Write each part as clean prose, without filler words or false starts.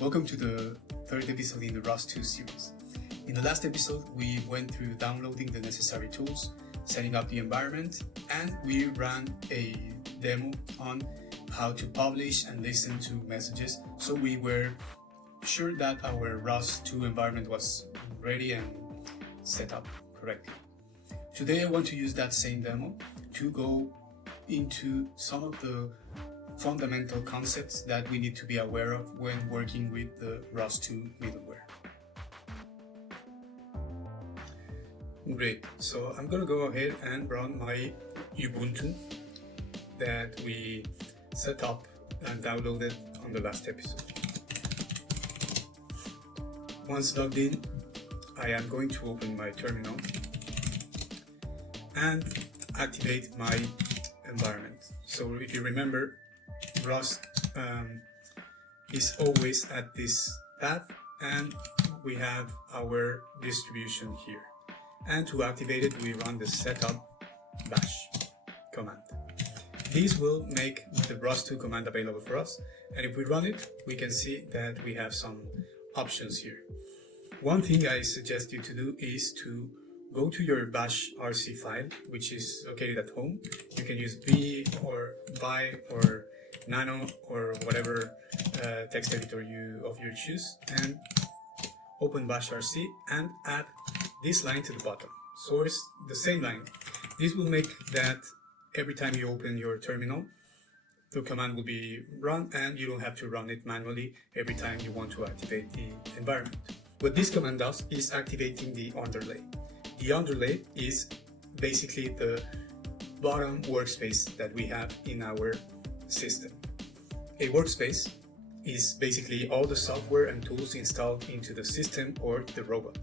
Welcome to the third episode in the ROS2 series. In the last episode, we went through downloading the necessary tools, setting up the environment, and we ran a demo on how to publish and listen to messages, so we were sure that our ROS2 environment was ready and set up correctly. Today I want to use that same demo to go into some of the fundamental concepts that we need to be aware of when working with the ROS2 middleware. Great, so I'm going to go ahead and run my Ubuntu that we set up and downloaded on the last episode. Once logged in, I am going to open my terminal and activate my environment. So if you remember, ROS is always at this path, and we have our distribution here. And to activate it, we run the setup bash command. This will make the ROS2 command available for us, and if we run it, we can see that we have some options here. One thing I suggest you to do is to go to your bash rc file, which is located at home. You can use v or vi or nano or whatever text editor of your choose, and open bash rc and add this line to the bottom. Source the same line. This will make that every time you open your terminal, the command will be run, and you don't have to run it manually every time you want to activate the environment. What this command does is activating the underlay. The underlay is basically the bottom workspace that we have in our system. A workspace is basically all the software and tools installed into the system or the robot.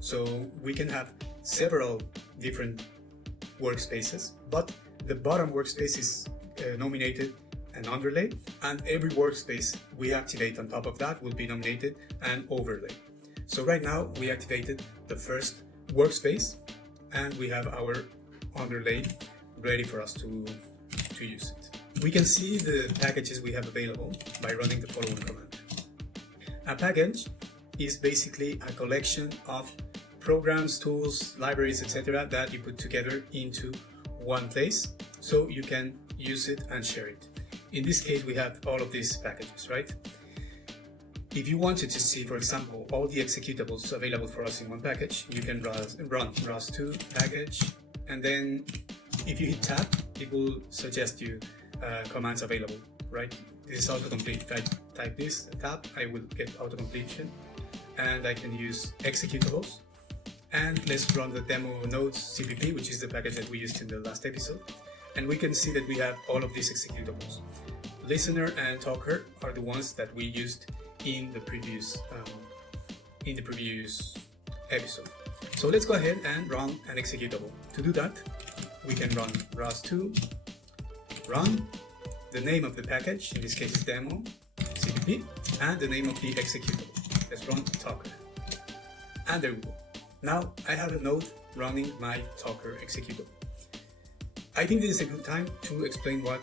So we can have several different workspaces, but the bottom workspace is nominated an underlay, and every workspace we activate on top of that will be nominated an overlay. So right now we activated the first workspace, and we have our underlay ready for us to use it. We can see the packages we have available by running the following command. A package is basically a collection of programs, tools, libraries, etc. that you put together into one place so you can use it and share it. In this case, we have all of these packages, right? If you wanted to see, for example, all the executables available for us in one package, you can run ROS2 package, and then if you hit tab, it will suggest you commands available, right? This is autocomplete. If I type this tab, I will get autocompletion, and I can use executables. And let's run the demo nodes cpp, which is the package that we used in the last episode, and we can see that we have all of these executables. Listener and talker are the ones that we used in the previous episode. So let's go ahead and run an executable. To do that, we can run ROS2 run, the name of the package, in this case is demo cpp, and the name of the executable. Let's run talker, and there we go. Now I have a node running my talker executable. I think this is a good time to explain what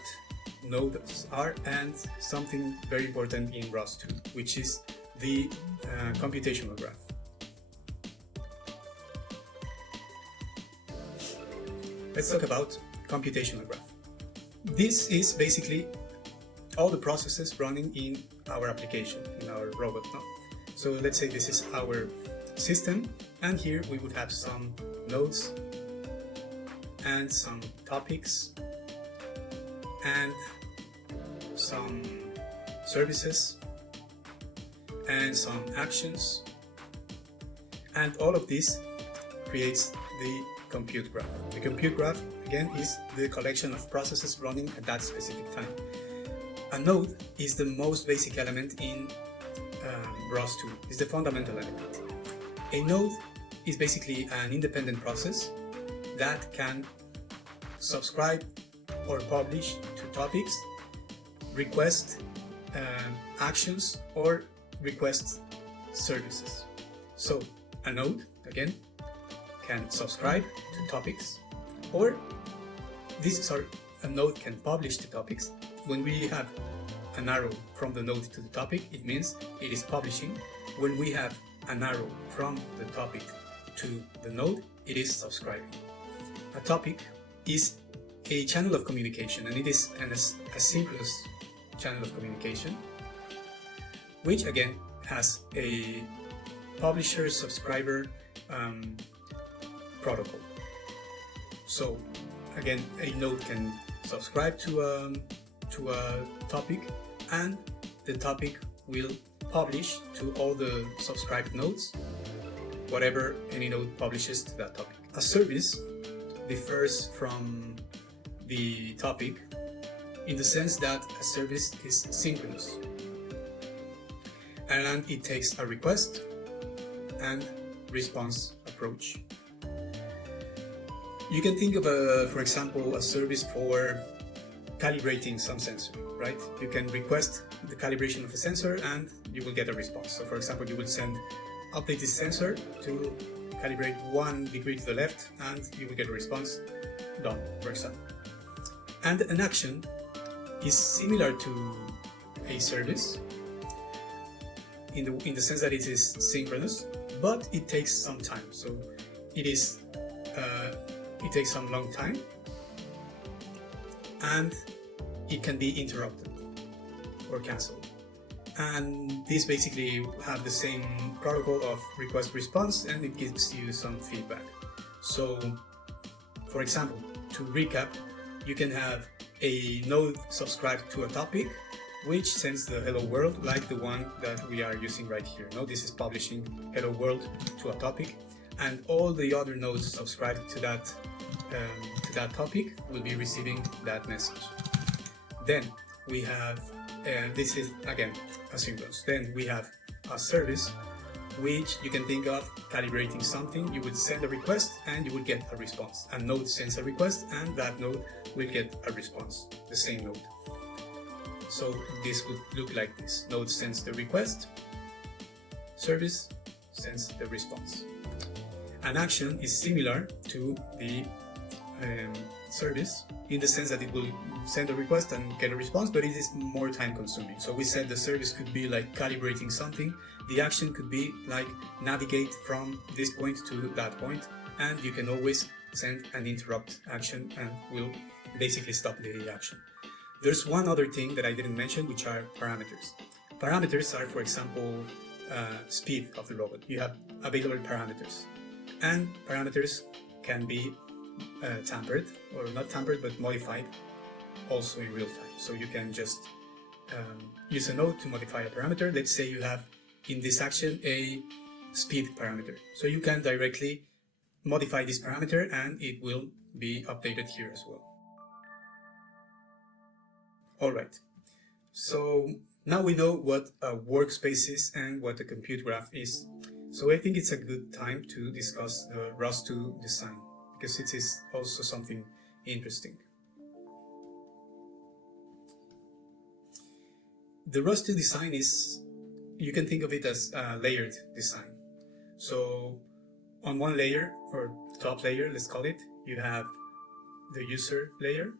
nodes are and something very important in ROS2, which is the computational graph. Let's talk about computational graph. This is basically all the processes running in our application, in our robot. No? So let's say this is our system, and here we would have some nodes and some topics and some services and some actions, and all of this creates the compute graph. The compute graph, again, is the collection of processes running at that specific time. A node is the most basic element in ROS2, is the fundamental element. A node is basically an independent process that can subscribe or publish to topics, request actions, or request services. So a node, again, can subscribe to topics, or a node can publish to topics. When we have an arrow from the node to the topic, it means it is publishing. When we have an arrow from the topic to the node, it is subscribing. A topic is a channel of communication, and it is an asynchronous channel of communication, which again has a publisher-subscriber protocol. So again, a node can subscribe to a topic, and the topic will publish to all the subscribed nodes whatever any node publishes to that topic. A service differs from the topic in the sense that a service is synchronous, and it takes a request and response approach. You can think of for example, a service for calibrating some sensor, right? You can request the calibration of a sensor and you will get a response. So for example, you will send update this sensor to calibrate 1 degree to the left, and you will get a response, done, for example. And an action is similar to a service in the sense that it is synchronous, but it takes some time. So it takes some long time, and it can be interrupted or cancelled. And these basically have the same protocol of request response, and it gives you some feedback. So for example, to recap, you can have a node subscribed to a topic which sends the hello world, like the one that we are using right here. No, this is publishing hello world to a topic, and all the other nodes subscribed to that topic will be receiving that message. Then we have, this is again asynchronous. Then we have a service which you can think of calibrating something. You would send a request and you would get a response. A node sends a request and that node will get a response, the same node. So this would look like this. Node sends the request, service sends the response. An action is similar to the service in the sense that it will send a request and get a response, but it is more time consuming. So we said the service could be like calibrating something, the action could be like navigate from this point to that point, and you can always send an interrupt action and will basically stop the action. There's one other thing that I didn't mention, which are parameters. Parameters are, for example, speed of the robot. You have available parameters, and parameters can be tampered, or not tampered, but modified also in real time. So you can just use a node to modify a parameter. Let's say you have in this action a speed parameter. So you can directly modify this parameter and it will be updated here as well. Alright, so now we know what a workspace is and what a compute graph is. So I think it's a good time to discuss the ROS2 design, because it is also something interesting. The ROS2 design is, you can think of it as a layered design. So on one layer, or top layer, let's call it, you have the user layer.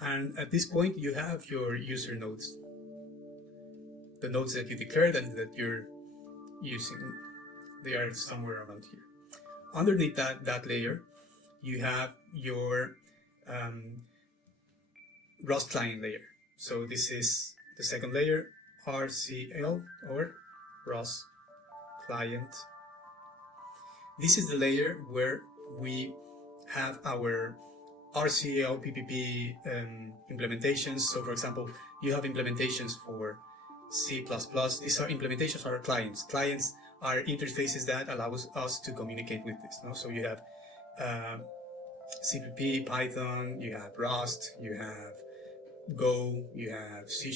And at this point, you have your user nodes. The nodes that you declared and that you're using, they are somewhere around here. Underneath that layer, you have your ROS client layer. So this is the second layer, RCL, or ROS client. This is the layer where we have our RCL PPP implementations. So for example, you have implementations for C++. These are implementations for our clients. Clients are interfaces that allow us to communicate with this. No? So you have CPP, Python, you have Rust, you have Go, you have C#.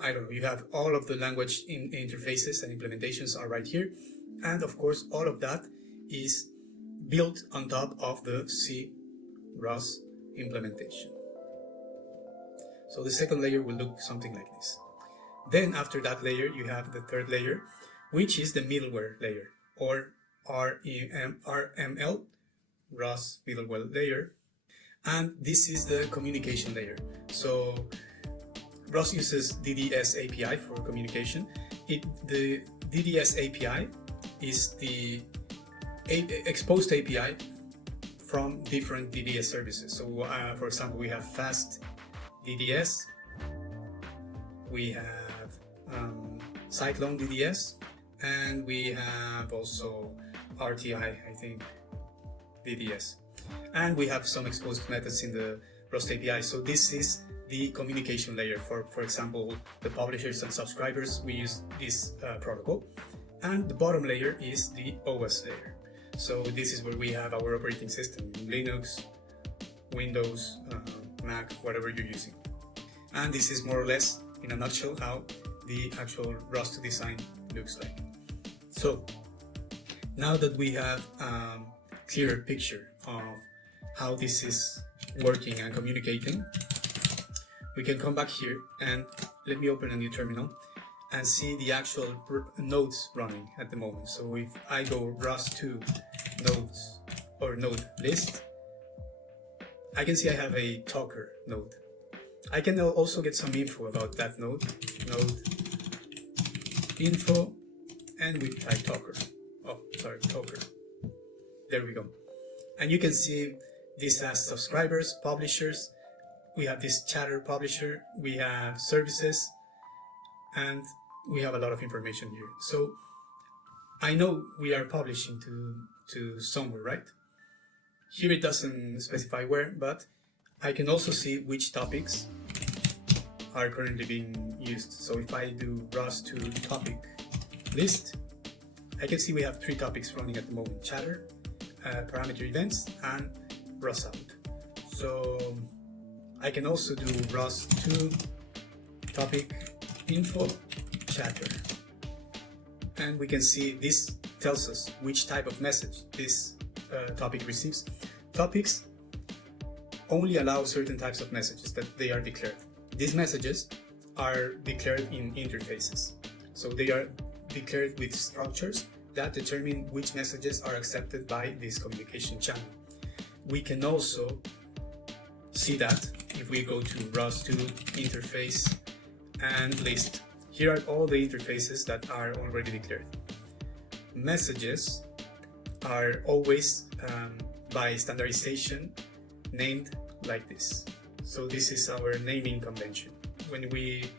I don't know, you have all of the language interfaces and implementations are right here. And of course, all of that is built on top of the C ROS implementation. So the second layer will look something like this. Then after that layer, you have the third layer, which is the middleware layer, or RML, ROS middleware layer. And this is the communication layer. So ROS uses DDS API for communication. The DDS API is the exposed API from different DDS services. So, for example, we have fast DDS, we have Cyclone DDS, and we have also RTI, I think, DDS. And we have some exposed methods in the ROS API. So this is the communication layer for example, the publishers and subscribers. We use this protocol. And the bottom layer is the OS layer. So this is where we have our operating system, Linux, Windows, Mac, whatever you're using. And this is more or less, in a nutshell, how the actual ROS2 design looks like. So now that we have a clearer picture of how this is working and communicating, we can come back here and let me open a new terminal and see the actual nodes running at the moment. So if I go ROS2 nodes or node list, I can see I have a talker node. I can also get some info about that node info, and we type talker. Oh, sorry, talker. There we go. And you can see this has subscribers, publishers. We have this chatter publisher, we have services, and we have a lot of information here. So I know we are publishing to somewhere, right? Here it doesn't specify where, but I can also see which topics are currently being used. So if I do ROS2 topic list, I can see we have 3 topics running at the moment: chatter, parameter events, and ROS out. So I can also do ROS2 topic info chatter, and we can see this tells us which type of message this topic receives. Topics only allow certain types of messages that they are declared. These messages are declared in interfaces, so they are declared with structures that determine which messages are accepted by this communication channel. We can also see that if we go to ROS2 interface and list. Here are all the interfaces that are already declared. Messages are always by standardization named like this. So this is our naming convention. When we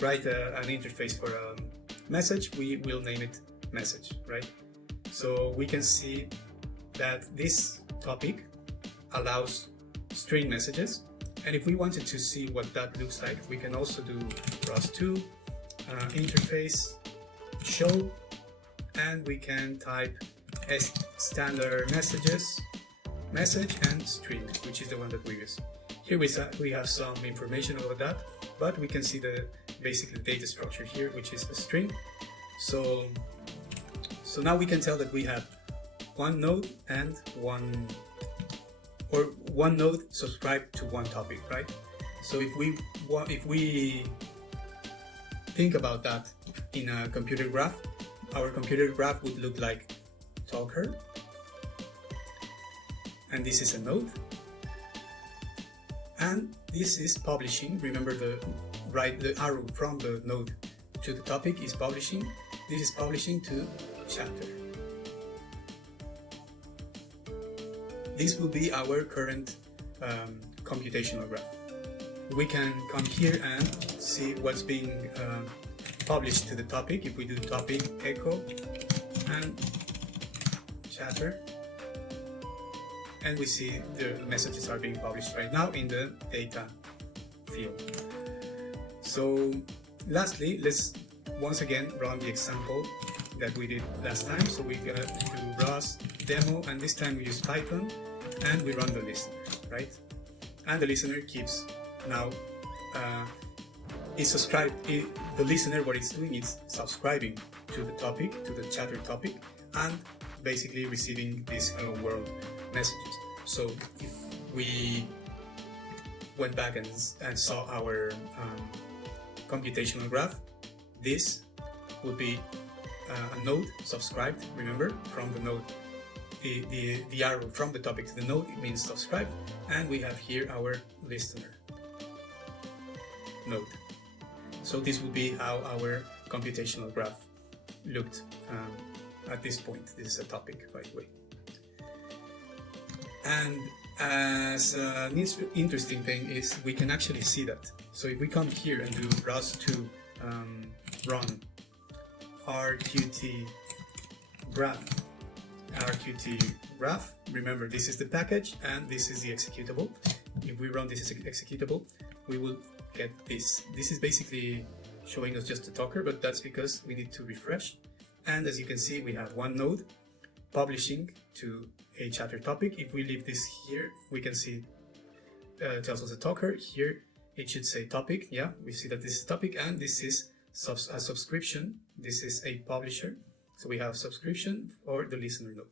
write an interface for a message, we will name it message, right? So we can see that this topic allows string messages, and if we wanted to see what that looks like, we can also do ROS2 interface show, and we can type standard messages, message, and string, which is the one that we use. Here we have some information about that, but we can see the basically data structure here, which is a string. So now we can tell that we have one node and one node subscribed to one topic, right? So if we think about that in a computer graph, our computer graph would look like talker, and this is a node, and this is publishing. Remember the arrow from the node to the topic is publishing. This is publishing to chatter. This will be our current computational graph. We can come here and see what's being published to the topic. If we do topic echo and chatter, and we see the messages are being published right now in the data field. So lastly, let's once again run the example that we did last time. So we're gonna do ROS demo, and this time we use Python, and we run the listener, right? And the listener keeps now is subscribed. The listener, what it's doing is subscribing to the topic, to the chatter topic, and basically receiving these hello world messages. So if we went back and saw our computational graph, this would be a node subscribed. Remember, from the node, the arrow from the topic to the node, it means subscribed, and we have here our listener node. So this will be how our computational graph looked at this point. This is a topic, by the way. And as an interesting thing is we can actually see that. So if we come here and do ROS2 run RQT graph, remember this is the package and this is the executable. If we run this as executable, we will get this. This is basically showing us just a talker, but that's because we need to refresh. And as you can see, we have one node publishing to a chatter topic. If we leave this here, we can see tells us a talker. Here it should say topic. Yeah, we see that this is topic, and this is a subscription. This is a publisher. So we have subscription or the listener node.